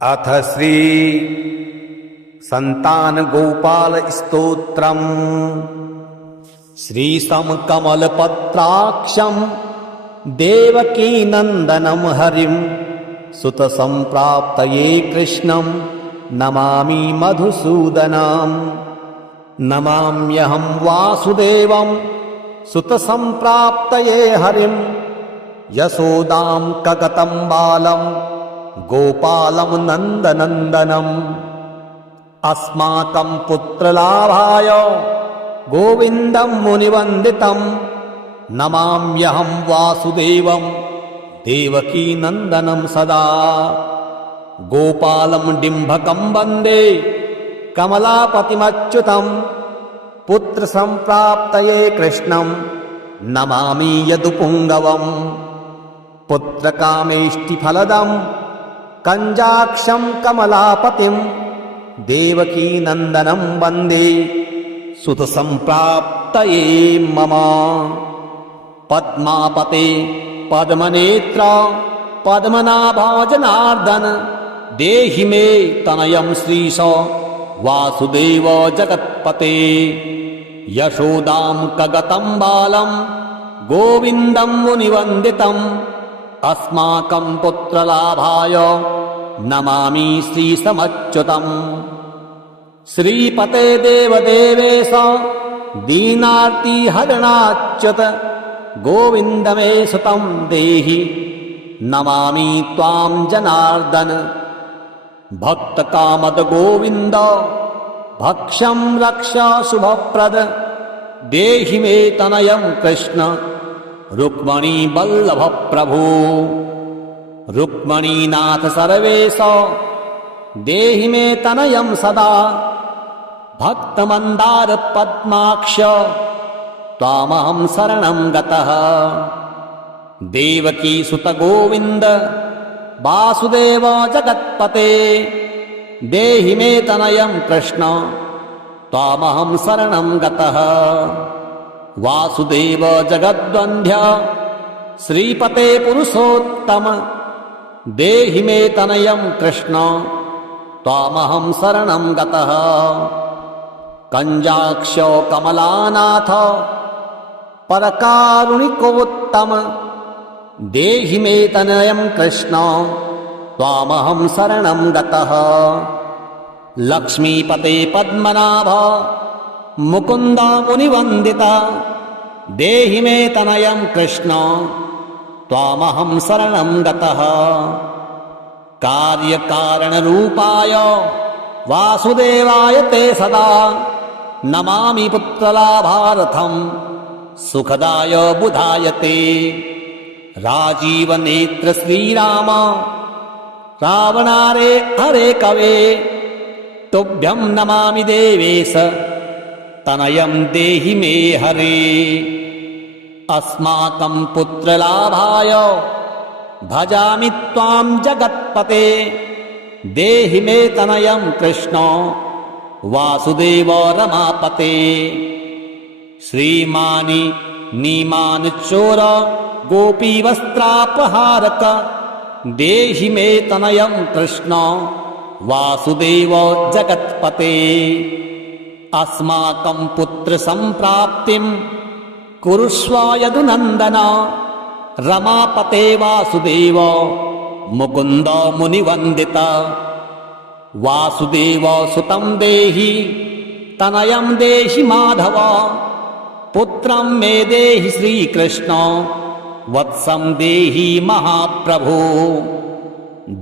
अथ श्री संतान गोपाल स्तोत्रम्। श्रीशं कमलपत्राक्षं देवकी नंदनं हरिं सुत संप्राप्तये कृष्णं नमामि मधुसूदनम्। नमाम्यहं वासुदेवं सुत संप्राप्तये हरिं यशोदां कगतं बालं गोपालं नन्दनन्दनम्। अस्माकं पुत्रलाभाय गोविन्दं मुनिवन्दितं नमाम्यहं वासुदेवं देवकी नन्दनं सदा। गोपालं डिम्भकं वन्दे कमलापतिमच्युतं पुत्रसंप्राप्तये कृष्णं नमामि यदुपुङ्गवम्। पुत्रकामेष्टिफलदं कञ्जाक्षं कमलापतिं देवकी नन्दनं वन्दे सुतसंप्राप्तये मम। पद्मापते पद्मनेत्र पद्मनाभा जनार्दन देहि मे तनयं श्रीश वासुदेव जगत्पते। यशोदां कगतं बालं गोविन्दं मुनिवन्दितं अस्माकं पुत्रलाभाय नमामि श्रीशमच्युतम्। श्रीपते देवदेवेश दीनार्तिहरणाच्युत गोविन्द मे सुतं देहि नमामि त्वां जनार्दन। भक्तकामद गोविन्द भक्ष्यं रक्ष शुभप्रद देहि मे तनयं कृष्ण रुक्मणी वल्लभ प्रभो। रुक्मणीनाथ सर्वेश देहि मे तनयं सदा भक्तमन्दार पद्माक्ष त्वामहं शरणं गतः। देवकी सुत गोविन्द वासुदेव जगत्पते देहि मे तनयं कृष्ण त्वामहं शरणं गतः। वासुदेव जगद्वन्द्य श्रीपते पुरुषोत्तम देहि मे तनयं कृष्ण त्वामहं शरणं गतः। कञ्जाक्ष कमलानाथ परकारुणिकोत्तम देहि मे तनयं कृष्ण त्वामहं शरणं गतः। लक्ष्मीपते पद्मनाभ मुकुन्द मुनिवन्दिता देहि मे तनयं कृष्ण त्वामहं शरणं गतः। कार्यकारणरूपाय वासुदेवाय ते सदा नमामि पुत्रलाभार्थं सुखदाय बुधाय ते। राजीवनेत्र श्रीराम रावणारे हरे कवे तुभ्यं नमामि देवेश तनयं देहि मे हरे। अस्माकं पुत्रलाभाय भजामि त्वां जगत्पते देहि मे तनयं कृष्ण वासुदेव रमापते। श्रीमानि नीमान चोर गोपी वस्त्रापहारक देहि मे तनयं कृष्ण वासुदेव जगत्पते। अस्माकं पुत्र संप्राप्तिं कुरुष्व यदुनन्दन रमापते वासुदेव मुकुन्द मुनिवन्दित। वासुदेव सुतं देहि तनयं देहि माधव पुत्रं मे देहि श्रीकृष्ण वत्सं देहि महाप्रभो।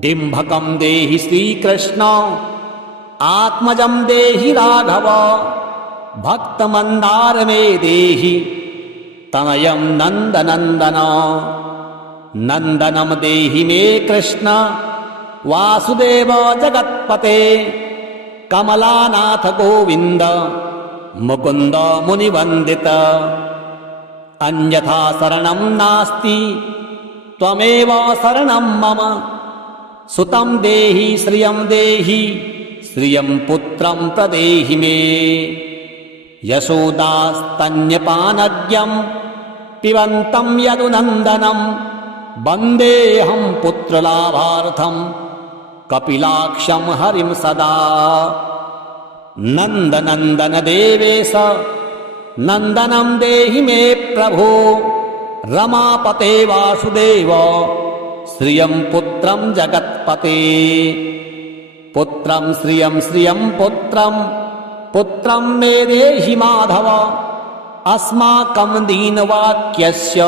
डिम्भकं देहि श्रीकृष्ण आत्मजं देहि राघव भक्तमन्दार मे देहि तनयं नन्दनन्दन। नन्दनं देहि मे कृष्ण वासुदेव जगत्पते कमलानाथ गोविन्द मुकुन्द मुनिवन्दित। अन्यथा शरणं नास्ति त्वमेव शरणं मम। सुतं देहि श्रियं देहि श्रियं पुत्रं प्रदेहि मे। यशोदास्तन्यपानज्ञं पिबन्तं यदुनन्दनं वन्देऽहं पुत्रलाभार्थं कपिलाक्षं हरिं सदा नन्दनन्दन देवेश नन्दनं देहि मे प्रभो रमापते वासुदेव श्रियं पुत्रं जगत्पते पुत्रं श्रियं पुत्रं पुत्रं मे देहि माधव अस्माकं दीनवाक्यस्य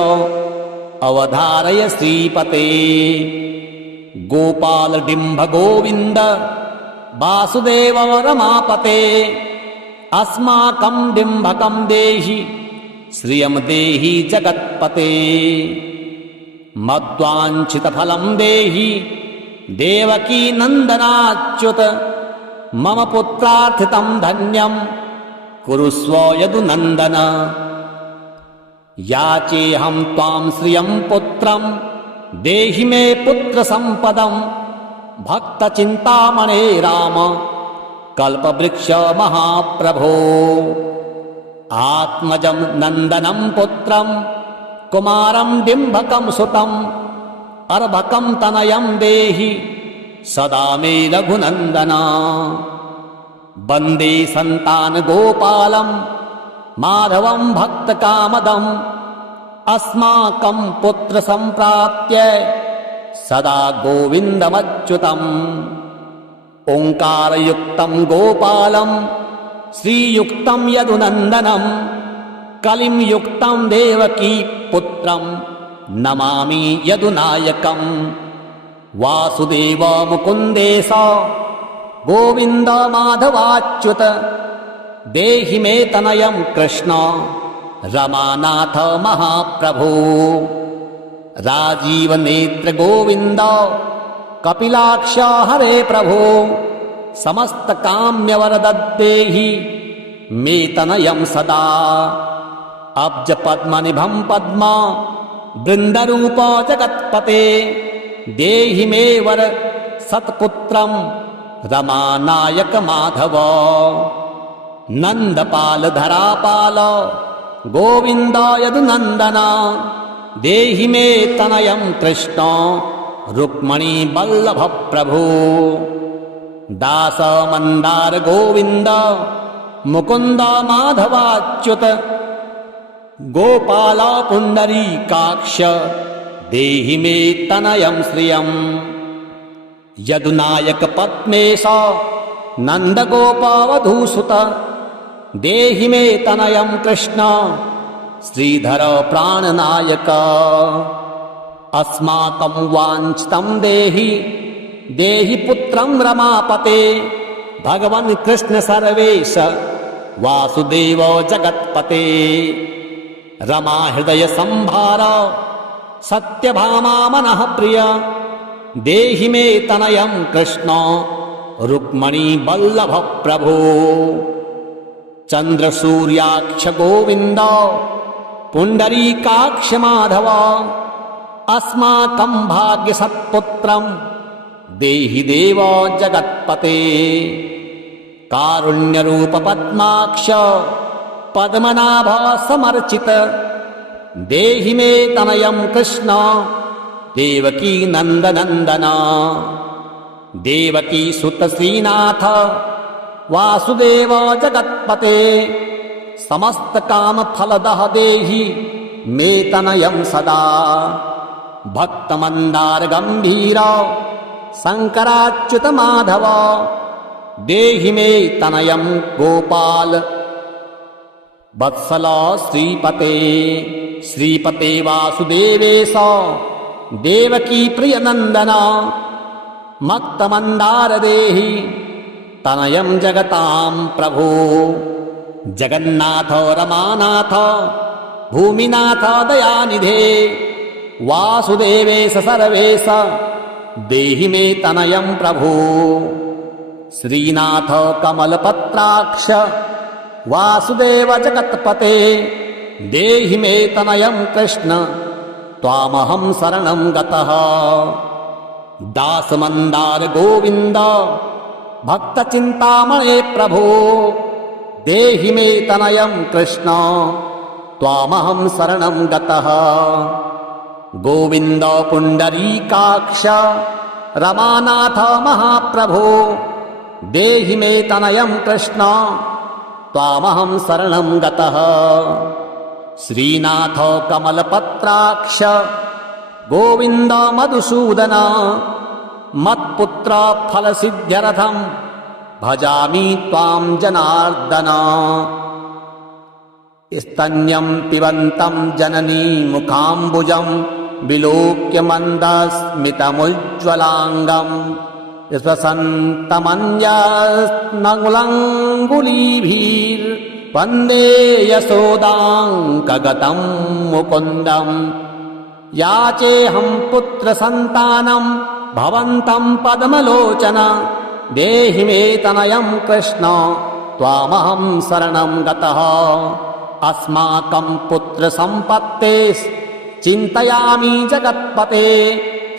अवधारय श्रीपते गोपाल डिम्भ गोविन्द वासुदेव रमापते अस्माकं डिम्भकं देहि श्रियं देहि जगत्पते मद्वाञ्छितफलं देहि देवकी नन्दनाच्युत मम पुत्रार्थितं धन्यं कुरुस्व यदुनन्दन याचेऽहं त्वां श्रियं पुत्रं देहि मे पुत्रसम्पदं भक्तचिन्तामणे राम कल्पवृक्ष महाप्रभो आत्मजं नन्दनं पुत्रं कुमारं डिम्भकं सुतम् अर्भकं तनयं देहि सदा मे रघुनन्दन वन्दे सन्तान गोपालं माधवं भक्तकामदम् अस्माकं पुत्र सम्प्राप्य सदा गोविन्दमच्युतम् ओङ्कारयुक्तं गोपालं श्रीयुक्तं यदुनन्दनं कलिं युक्तं देवकी पुत्रं नमामि यदुनायकम् वासुदेव मुकुन्देश गोविन्द माधवाच्युत देहि मे तनयं कृष्ण रमानाथ महाप्रभो राजीवनेत्र गोविन्द कपिलाक्ष हरे प्रभो समस्तकाम्यवरदद्देहि मे तनयं सदा अब्जपद्मनिभं पद्म बृन्दरूप जगत्पते देहि मे वर सत्पुत्रं रमानायक माधव नन्दपाल धरापाल गोविन्द यदुनन्दन देहि मे तनयं कृष्ण रुक्मणी वल्लभ प्रभो दास मन्दार गोविन्द मुकुन्द माधवाच्युत गोपाल पुण्डरीकाक्ष देहि मे तनयं श्रियम् यदुनायक पद्मेश नन्दगोपवधूसुत देहि मे तनयं कृष्ण श्रीधर प्राणनायक अस्माकं वाञ्छितं देहि देहि पुत्रं रमापते भगवन् कृष्ण सर्वेश वासुदेव जगत्पते रमा हृदय संभार सत्यभामा मनः प्रिय देहि मे तनयं कृष्ण रुक्मणी वल्लभ प्रभो चंद्र सूर्याक्ष गोविन्द पुण्डरीकाक्ष माधव अस्माकं भाग्य सत्पुत्रं देहि देव जगत्पते कारुण्यरूप पद्माक्ष पद्मनाभ समर्चित देहि मे तनयं कृष्ण देवकी नन्दनन्दन देवकी सुत श्रीनाथ वासुदेव जगत्पते समस्त काम फलदः देहि मे तनयं सदा भक्तमन्दार गंभीर शंकराच्युत माधव देहि मे तनयं गोपाल वत्सल श्रीपते श्रीपते वासुदेवेश देवकी प्रियनन्दन मक्तमन्दार देहि तनयं जगतां प्रभो जगन्नाथ रमानाथ भूमिनाथ दयानिधे वासुदेवेश सर्वेश देहि मे तनयं प्रभो श्रीनाथ कमलपत्राक्ष वासुदेव जगत्पते देहि मे तनयं कृष्ण त्वामहं शरणं गतः दासमन्दार गोविन्द भक्तचिन्तामणे प्रभो देहि मे तनयं कृष्ण त्वामहं शरणं गतः गोविन्द पुण्डरीकाक्ष रमानाथ महाप्रभो देहि मे तनयं कृष्ण त्वामहं शरणं गतः। श्रीनाथ कमलपत्राक्ष गोविन्द मधुसूदन मत्पुत्र फलसिद्ध्यर्थं भजामि त्वां जनार्दन। स्तन्यं पिबन्तं जननी मुखाम्बुजं विलोक्य मन्दस्मितमुज्ज्वलाङ्गं स्पशन्तमन्यस्नगुलङ्गुलीभिर्वन्दे यशोदाङ्कगतं मुकुन्दं। याचेऽहं पुत्रसन्तानं भवन्तं पद्मलोचन देहि मे तनयं कृष्ण त्वामहं शरणं गतः। अस्माकं पुत्रसम्पत्तेः चिन्तयामि जगत्पते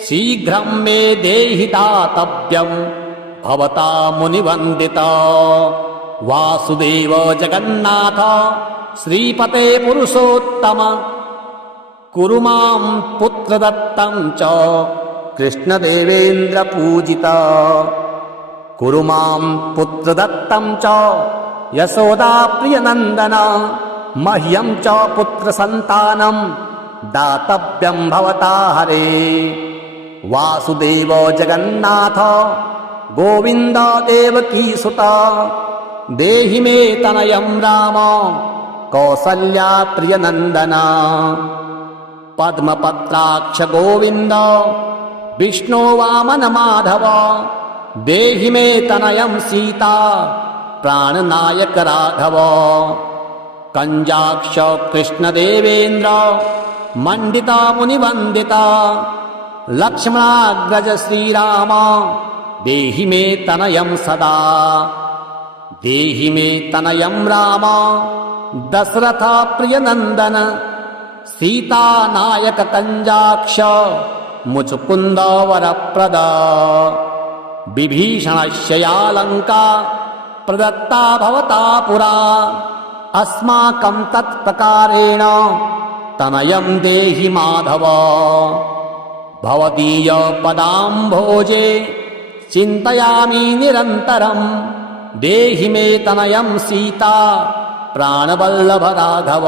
शीघ्रं मे देहि दातव्यं भवता मुनिवन्दिता। वासुदेव जगन्नाथ श्रीपते पुरुषोत्तम कुरु मां पुत्रदत्तं च कृष्णदेवेन्द्र पूजिता। कुरु मां पुत्रदत्तं च यशोदा प्रियनन्दन मह्यं च पुत्रसन्तानं दातव्यं भवता हरे। वासुदेव जगन्नाथ गोविन्द देवकी सुता देहि मे तनयं राम कौसल्या प्रियनन्दन। पद्मपत्राक्ष गोविन्द विष्णो वामन माधव देहि मे तनयं सीता प्राणनायक राघव। कंजाक्ष कृष्णदेवेन्द्र मंडिता मुनिवंदिता लक्ष्मणाग्रज श्रीराम देहि मे तनयं सदा। देहि मे तनयं राम दशरथ प्रियनन्दन सीता नायक कंजाक्ष मुचुकुंद वरप्रद। विभीषणस्य या लंका प्रदत्ता भवता पुरा अस्माकं तत्प्रकारेण तनयं देहि माधव। भवदीय पदाम्भोजे चिन्तयामि निरन्तरं देहि मे तनयं सीता प्राणवल्लभ राघव।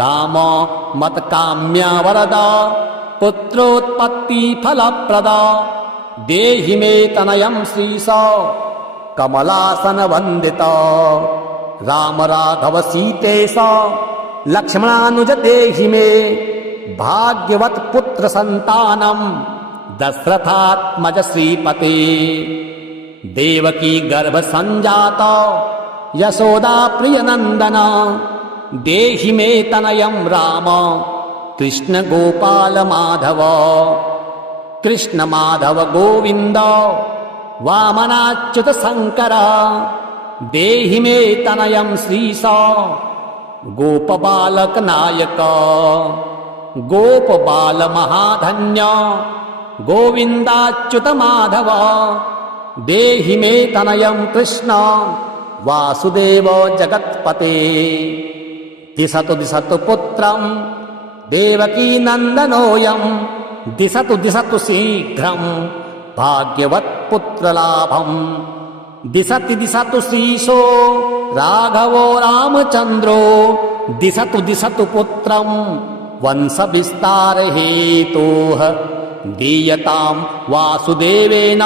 राम मत्काम्य वरद पुत्रोत्पत्ति फलप्रद देहि मे तनयं श्रीश कमलासन वंदित। राम राघव सीतेश लक्ष्मणानुज देहि मे भाग्यवत पुत्र संतानम दशरथात्मज श्रीपते। देवकी गर्भ संजात यशोदा प्रियनंदन देहि मे तनयं राम कृष्ण गोपाल माधव। कृष्ण माधव गोविंद वामनाच्युत शंकर देहि मे तनयं श्रीश गोपबालक नायक। गोपबाल महाधन्य गोविंदाच्युत माधव देहि मे तनयं कृष्ण वासुदेव जगत्पते। दिशतु दिशतु पुत्रं देवकी नंदनोऽयं दिशतु दिशतु शीघ्रं भाग्यवत् पुत्रलाभम्। दिशति दिशतु श्रीशो राघवो रामचन्द्रो दिशतु दिशतु पुत्रं वंश विस्तार हेतोः। दीयतां वासुदेवेन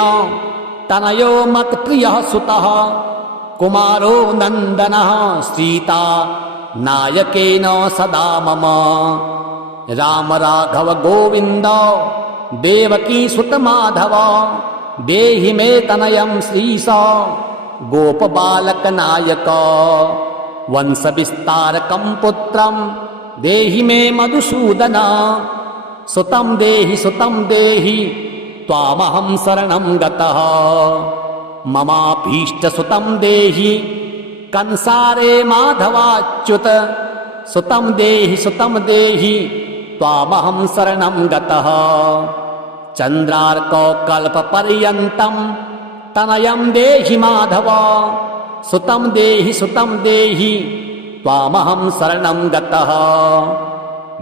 तनयो मत्प्रियः सुतः कुमारो नन्दनः सीता नायकेन सदा मम। राम राघव गोविन्द देवकी सुत माधव देहि मे तनयं श्रीश गोपबालक नायक। वंश विस्तारकं पुत्रं देहि मे मधुसूदन सुतं देहि त्वामहं शरणं गतः। ममाभीष्ट सुतं देहि कंसारे माधवाच्युत सुतं देहि त्वामहं शरणं गतः। चन्द्रार्क कल्पपर्यन्तं तनयं देहि माधव सुतं देहि त्वामहं शरणं गतः।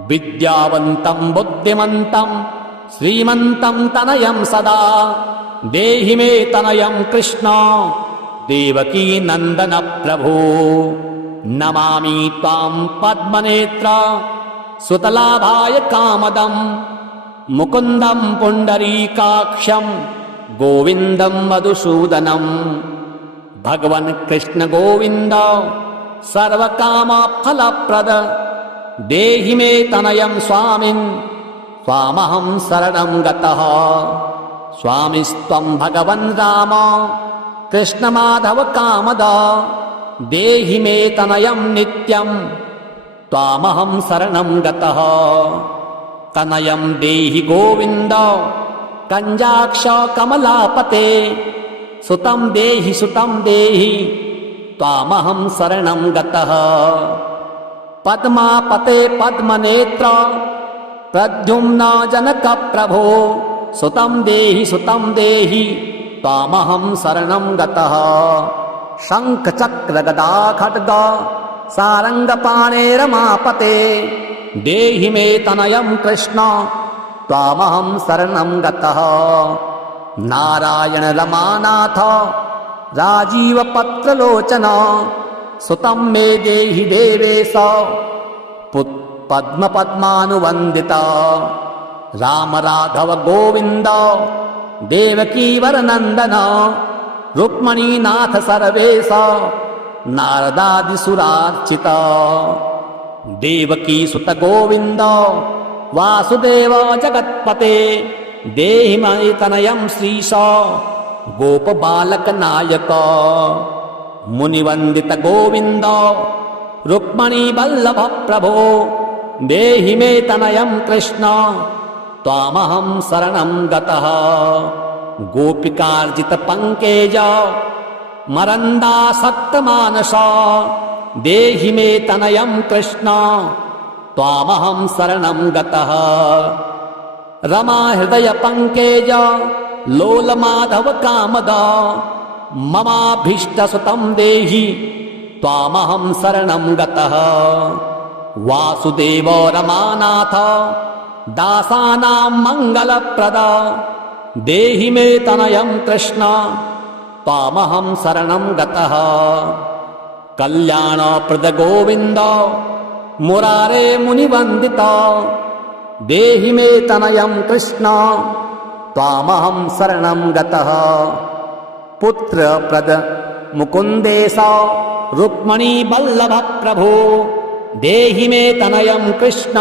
विद्यावन्तं बुद्धिमन्तं श्रीमन्तं तनयं सदा देहि मे तनयं कृष्ण देवकी नन्दन प्रभो नमामि त्वां पद्मनेत्र सुतलाभाय कामदं मुकुन्दं पुण्डरीकाक्षं गोविन्दं मधुसूदनं भगवन् कृष्ण गोविन्द सर्वकामफलप्रद देहि मे तनयं स्वामिन् त्वामहं शरणं गतः स्वामिस्त्वं भगवन् राम कृष्णमाधव कामद देहि मे तनयं नित्यं त्वामहं शरणं गतः तनयं देहि गोविन्द कञ्जाक्ष कमलापते सुतं देहि त्वामहं शरणं गतः पद्मापते पद्मनेत्र प्रद्युम्न जनक प्रभो सुतं देहि त्वामहं शरणं गतः शङ्ख चक्र गदा खड्ग सारङ्गपाणे रमापते देहि मे तनयं कृष्ण त्वामहं शरणं गतः नारायण रमानाथ राजीवपत्रलोचन सुतं मे देहि देवेश पद्मपद्मानुवन्दिता राम राघव गोविन्द देवकी वरनन्दन रुक्मणीनाथ सर्वेश नारदादिसुरार्चिता देवकी सुत गोविन्द वासुदेव जगत्पते देहि मे तनयं श्रीश गोपबालकनायक मुनिवन्दित गोविन्द रुक्मणी वल्लभ प्रभो देहि मे तनयं कृष्ण त्वामहं शरणं गतः गोपिकार्जित पंकेज मरन्दासक्तमानस देहि मे तनयं कृष्ण त्वामहं शरणं गतः रमा हृदय पंकेज लोलमाधव कामद ममाभीष्टसुतं देहि त्वामहं शरणं गतः वासुदेव रमानाथ दासानां मङ्गलप्रद देहि मे तनयं कृष्ण त्वामहं शरणं गतः कल्याणप्रद गोविन्द मुरारे मुनिवन्दित देहि मे तनयं कृष्ण त्वामहं शरणं गतः पुत्रप्रद मुकुन्देश रुक्मणी वल्लभ प्रभो देहि मे तनयं कृष्ण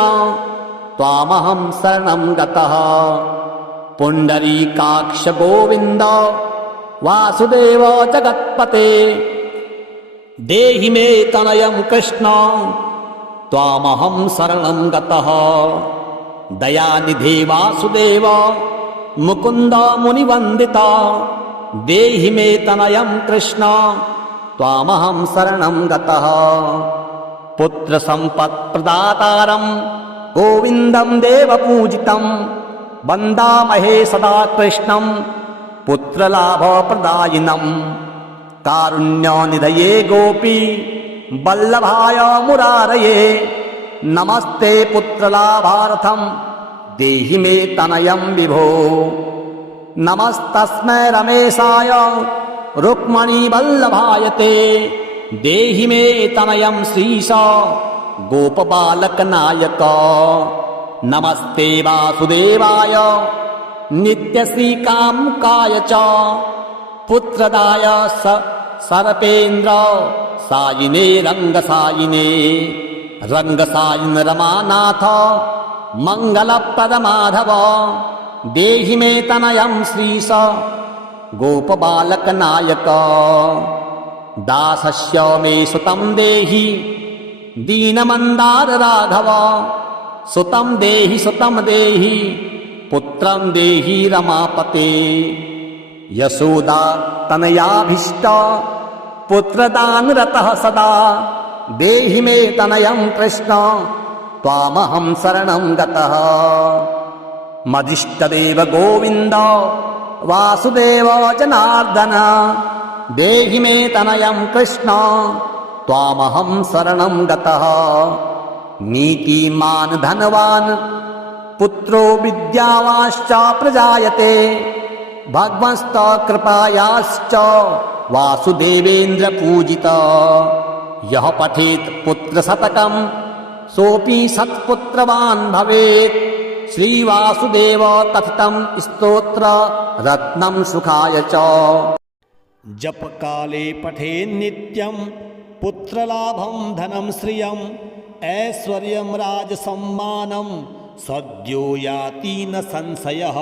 त्वामहं शरणं गतः पुण्डरीकाक्ष गोविन्द वासुदेव जगत्पते देहि मे तनयं कृष्ण त्वामहं शरणं गतः दयानिधे वासुदेव मुकुन्द मुनिवन्दिता देहि मे तनयं कृष्ण त्वामहं शरणं गतः पुत्र सम्पत्प्रदातारं गोविन्दं देवपूजितं वन्दामहे सदा कृष्णं पुत्रलाभप्रदायिनं कारुण्यनिधये गोपी वल्लभाय मुरारये नमस्ते पुत्रलाभार्थं देहि मे तनयं विभो नमस्तस्मै रमेशाय रुक्मणी वल्लभाय ते देहि मे तनयं श्रीश गोपबालकनायक नमस्ते वासुदेवाय नित्यश्रीकामुकाय च पुत्रदाय सर्पेन्द्र सायिने रङ्गसायिन रमानाथ मङ्गलप्रद माधव देहि मे तनयं श्रीश गोपबालकनायक दासस्य मे सुतं देहि दीनमन्दार राघव सुतं देहि पुत्रं देहि रमापते यशोदा तनयाभीष्ट पुत्रदानरतः सदा देहि मे तनयं कृष्ण त्वामहं शरणं गतः मदिष्टदेव गोविन्द वासुदेव जनार्दन देहि मे तनयं कृष्ण त्वामहं शरणं गतः नीतिमान् धनवान् पुत्रो विद्यावांश्च प्रजायते भगवंस्त कृपायाश्च वासुदेवेन्द्र पूजिता यः पठेत् पुत्रशतकं सोऽपि सत्पुत्रवान् भवेत् श्रीवासुदेव कथितं स्तोत्र रत्नं सुखाय च जप काले पठे नित्यं पुत्रलाभं धनं श्रियं ऐश्वर्यं राजसम्मानं सद्यो याति न संशयः।